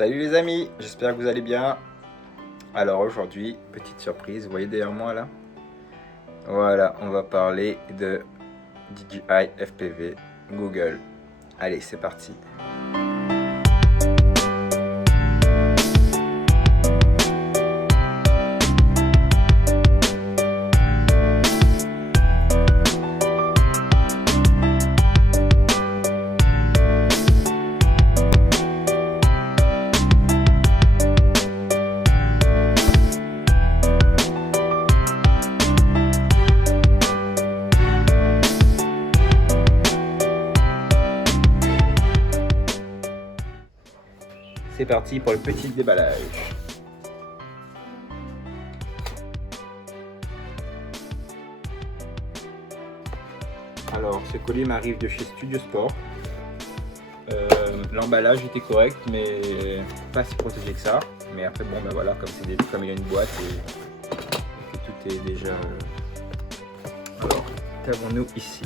Salut les amis, j'espère que vous allez bien. Alors aujourd'hui, petite surprise, vous voyez derrière moi là? Voilà, on va parler de DJI FPV Google. Allez, c'est parti. C'est parti pour le petit déballage. Alors, ce collier m'arrive de chez Studio Sport. L'emballage était correct, mais pas si protégé que ça. Mais après, bon, ben voilà, comme il y a une boîte et que tout est déjà. Alors, qu'avons-nous ici?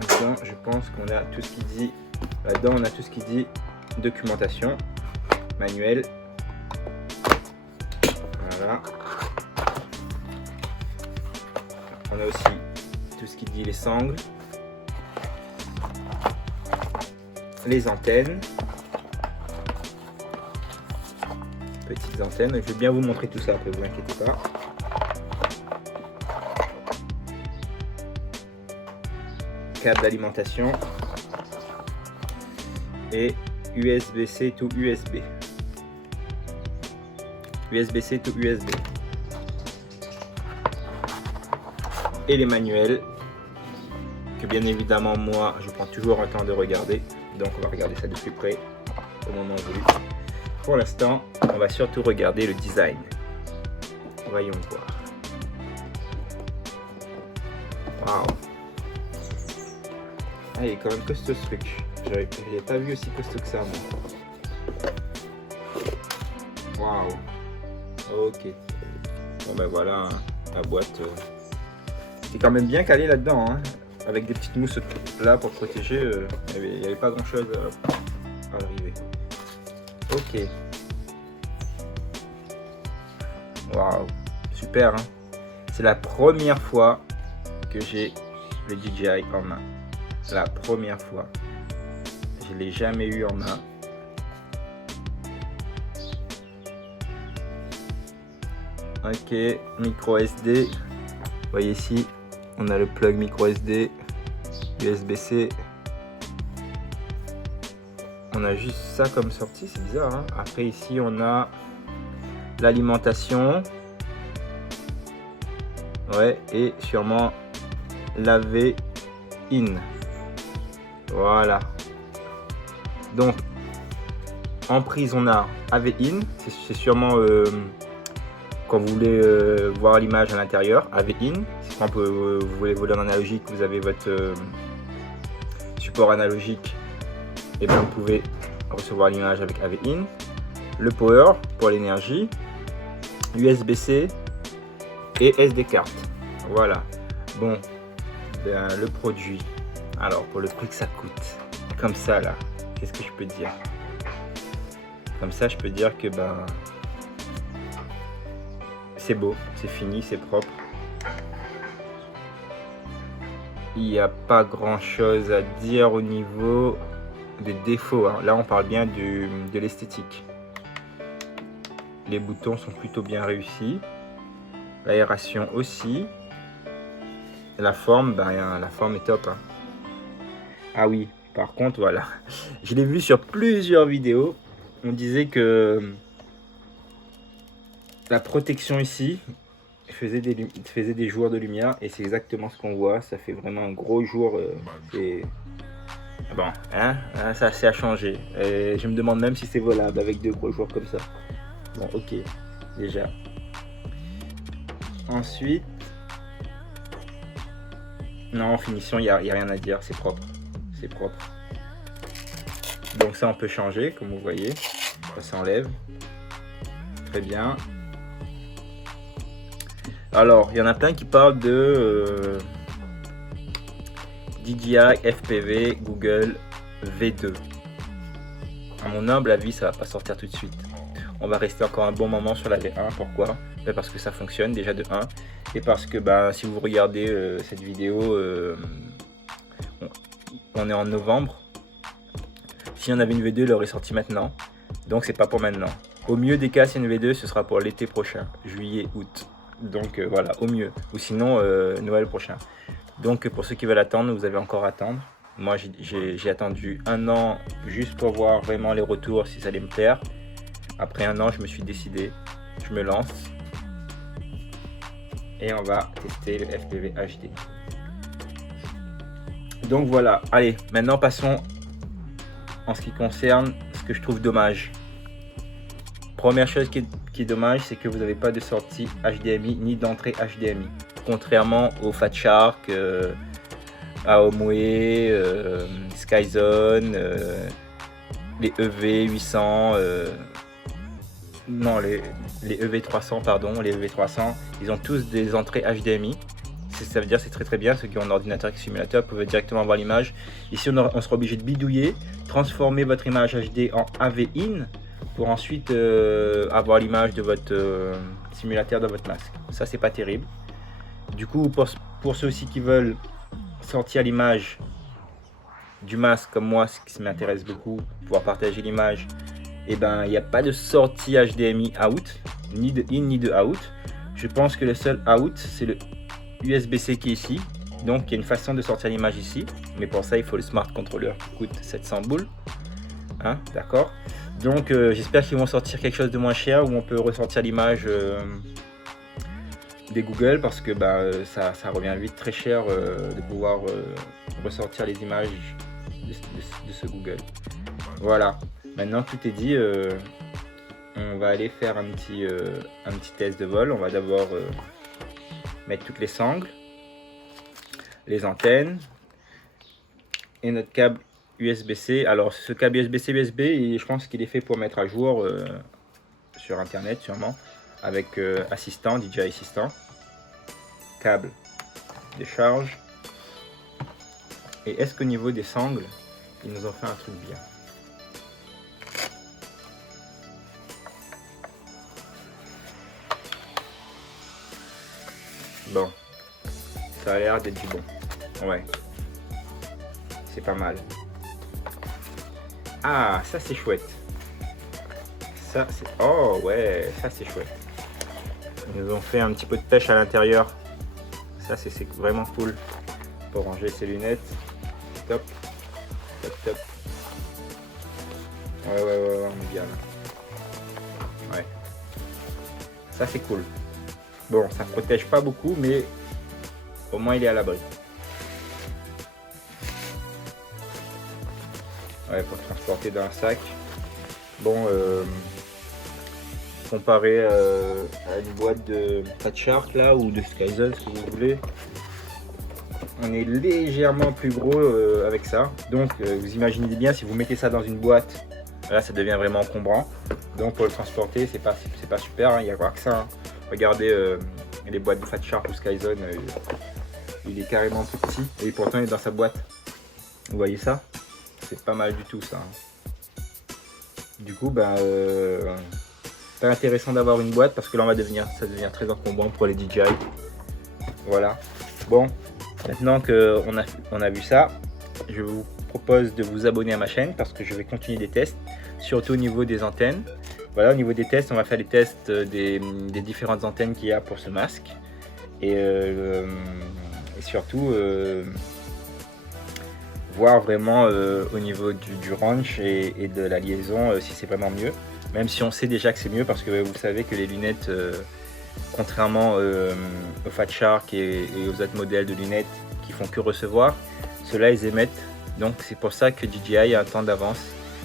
Maintenant, je pense qu'on a tout ce qui dit. Là-dedans, on a tout ce qui dit documentation, manuel. Voilà. On a aussi tout ce qui dit les sangles, les antennes, petites antennes. Je vais bien vous montrer tout ça, ne vous inquiétez pas. Câble d'alimentation. Et USB-C to USB. USB-C to USB. Et les manuels, que bien évidemment moi je prends toujours un temps de regarder. Donc on va regarder ça de plus près au moment voulu. Pour l'instant, on va surtout regarder le design. Voyons voir. Waouh! Ah, il est quand même costaud ce truc. Je l'ai pas vu aussi costaud que ça, moi. Waouh. Ok. Bon ben voilà, hein, la boîte. C'est quand même bien calé là-dedans, hein, avec des petites mousses là pour protéger. Il n'y avait pas grand-chose à l'arrivée. Ok. Waouh. Super, hein. C'est la première fois que j'ai le DJI en main. La première fois. Je ne l'ai jamais eu en main. Ok, micro SD. Vous voyez ici, on a le plug micro SD, USB-C. On a juste ça comme sortie, c'est bizarre, hein. Après ici, on a l'alimentation. Ouais, et sûrement l'AV in. Voilà. Donc, en prise, on a AV in. C'est sûrement quand vous voulez voir l'image à l'intérieur. AV in. C'est quand vous voulez voler en analogique, vous avez votre support analogique. Et bien, vous pouvez recevoir l'image avec AV in. Le power pour l'énergie. USB-C et SD card. Voilà. Bon, ben, le produit. Alors, pour le prix que ça coûte, comme ça là. Qu'est-ce que je peux dire? Comme ça, je peux dire que ben c'est beau, c'est fini, c'est propre. Il n'y a pas grand-chose à dire au niveau des défauts, hein. Là, on parle bien de l'esthétique. Les boutons sont plutôt bien réussis. L'aération aussi. La forme, ben, la forme est top, hein. Ah oui. Par contre, voilà, je l'ai vu sur plusieurs vidéos. On disait que la protection ici faisait des jours de lumière. Et c'est exactement ce qu'on voit. Ça fait vraiment un gros jour. Bon, hein, ça c'est à changer. Et je me demande même si c'est volable avec deux gros jours comme ça. Bon, ok, déjà. Ensuite, non, en finition, il n'y a rien à dire. C'est propre. C'est propre. Donc ça on peut changer comme vous voyez, ça s'enlève, très bien. Alors il y en a plein qui parlent de DJI FPV Google V2. à mon humble avis, ça va pas sortir tout de suite. On va rester encore un bon moment sur la V1. Pourquoi? Parce que ça fonctionne déjà de 1. Et parce que si vous regardez cette vidéo, on est en novembre. Si on avait une V2, elle aurait sorti maintenant. Donc c'est pas pour maintenant. Au mieux des cas, si une V2, ce sera pour l'été prochain, juillet, août. Donc voilà, au mieux. Ou sinon, Noël prochain. Donc pour ceux qui veulent attendre, vous avez encore à attendre. Moi, j'ai attendu 1 an juste pour voir vraiment les retours, si ça allait me plaire. Après 1 an, je me suis décidé, je me lance. Et on va tester le FPV HD. Donc voilà, allez, maintenant passons en ce qui concerne ce que je trouve dommage. Première chose qui est dommage, c'est que vous n'avez pas de sortie HDMI ni d'entrée HDMI. Contrairement au Fat Shark, à Aomway, Skyzone, les EV800, non les EV300 pardon, les EV300, ils ont tous des entrées HDMI. Ça veut dire c'est très bien, ceux qui ont un ordinateur avec simulateur peuvent directement voir l'image. Ici on sera obligé de bidouiller, transformer votre image HD en AV-in pour ensuite avoir l'image de votre simulateur dans votre masque. Ça c'est pas terrible. Du coup pour ceux aussi qui veulent sortir l'image du masque comme moi, ce qui m'intéresse beaucoup, pouvoir partager l'image, et il n'y a pas de sortie HDMI out, ni de in ni de out. Je pense que le seul out c'est le USB-C qui est ici. Donc il y a une façon de sortir l'image ici, mais pour ça il faut le smart controller qui coûte 700 boules, hein, d'accord. Donc j'espère qu'ils vont sortir quelque chose de moins cher où on peut ressortir l'image des Google, parce que ça revient vite très cher de pouvoir ressortir les images de ce Google. Voilà, maintenant tout est dit. On va aller faire un petit test de vol. On va d'abord mettre toutes les sangles, les antennes et notre câble USB-C. Alors ce câble USB-C USB, je pense qu'il est fait pour mettre à jour sur internet sûrement, avec assistant, DJI assistant, câble de charge. Et est-ce qu'au niveau des sangles, ils nous ont fait un truc bien? Bon, ça a l'air d'être du bon. Ouais, c'est pas mal. Ah, ça c'est chouette. Ça c'est... Oh ouais, ça c'est chouette. Ils nous ont fait un petit peu de pêche à l'intérieur. Ça c'est vraiment cool. Pour ranger ses lunettes. Top. Top, top. Ouais, on est bien là. Ouais. Ça c'est cool. Bon, ça ne protège pas beaucoup, mais au moins il est à l'abri. Ouais, pour transporter dans un sac. Bon, comparé à une boîte de Fat Shark là, ou de Skyzone, si vous voulez, on est légèrement plus gros avec ça. Donc vous imaginez bien, si vous mettez ça dans une boîte, là ça devient vraiment encombrant. Donc pour le transporter, c'est pas super, hein, il n'y a pas que ça. Hein. Regardez les boîtes de Fat Shark ou Skyzone, il est carrément plus petit et pourtant il est dans sa boîte. Vous voyez ça? C'est pas mal du tout ça. Hein. Du coup, c'est intéressant d'avoir une boîte parce que là ça devient très encombrant pour les DJI. Voilà. Bon, maintenant qu'on a vu ça, je vous propose de vous abonner à ma chaîne parce que je vais continuer des tests, surtout au niveau des antennes. Voilà, au niveau des tests, on va faire les tests des différentes antennes qu'il y a pour ce masque. Et surtout, voir vraiment au niveau du range et de la liaison si c'est vraiment mieux. Même si on sait déjà que c'est mieux parce que vous savez que les lunettes, contrairement au Fat Shark et aux autres modèles de lunettes qui font que recevoir, ceux-là ils émettent. Donc c'est pour ça que DJI a un temps d'avance,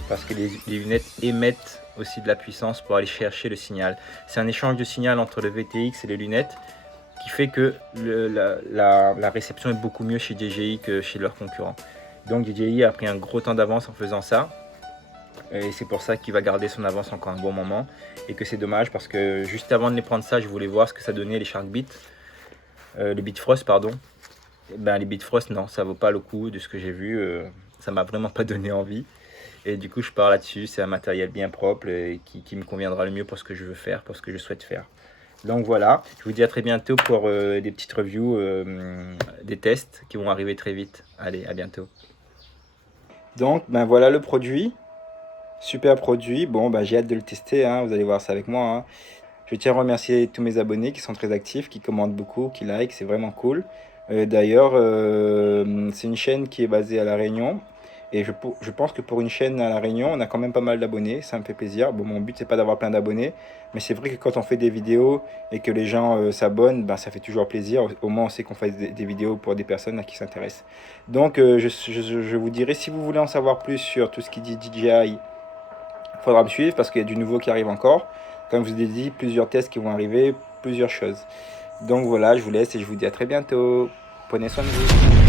parce que les lunettes émettent aussi de la puissance pour aller chercher le signal. C'est un échange de signal entre le VTX et les lunettes qui fait que la réception est beaucoup mieux chez DJI que chez leurs concurrents. Donc DJI a pris un gros temps d'avance en faisant ça. Et c'est pour ça qu'il va garder son avance encore un bon moment. Et que c'est dommage parce que juste avant de les prendre ça, je voulais voir ce que ça donnait les Sharkbit. Les Bitfrost, pardon. Les Bitfrost, non, ça vaut pas le coup de ce que j'ai vu. Ça m'a vraiment pas donné envie. Et du coup, je pars là-dessus. C'est un matériel bien propre et qui me conviendra le mieux pour ce que je veux faire, pour ce que je souhaite faire. Donc voilà, je vous dis à très bientôt pour des petites reviews, des tests qui vont arriver très vite. Allez, à bientôt. Donc, ben voilà le produit. Super produit. Bon, ben, j'ai hâte de le tester, hein. Vous allez voir ça avec moi, hein. Je tiens à remercier tous mes abonnés qui sont très actifs, qui commentent beaucoup, qui like, c'est vraiment cool. D'ailleurs, c'est une chaîne qui est basée à La Réunion. Et je pense que pour une chaîne à La Réunion, on a quand même pas mal d'abonnés, ça me fait plaisir. Bon, mon but, c'est pas d'avoir plein d'abonnés, mais c'est vrai que quand on fait des vidéos et que les gens s'abonnent, ben, ça fait toujours plaisir. Au moins, on sait qu'on fait des vidéos pour des personnes à qui s'intéressent. Donc, je vous dirai, si vous voulez en savoir plus sur tout ce qui dit DJI, il faudra me suivre parce qu'il y a du nouveau qui arrive encore. Comme je vous ai dit, plusieurs tests qui vont arriver, plusieurs choses. Donc voilà, je vous laisse et je vous dis à très bientôt. Prenez soin de vous.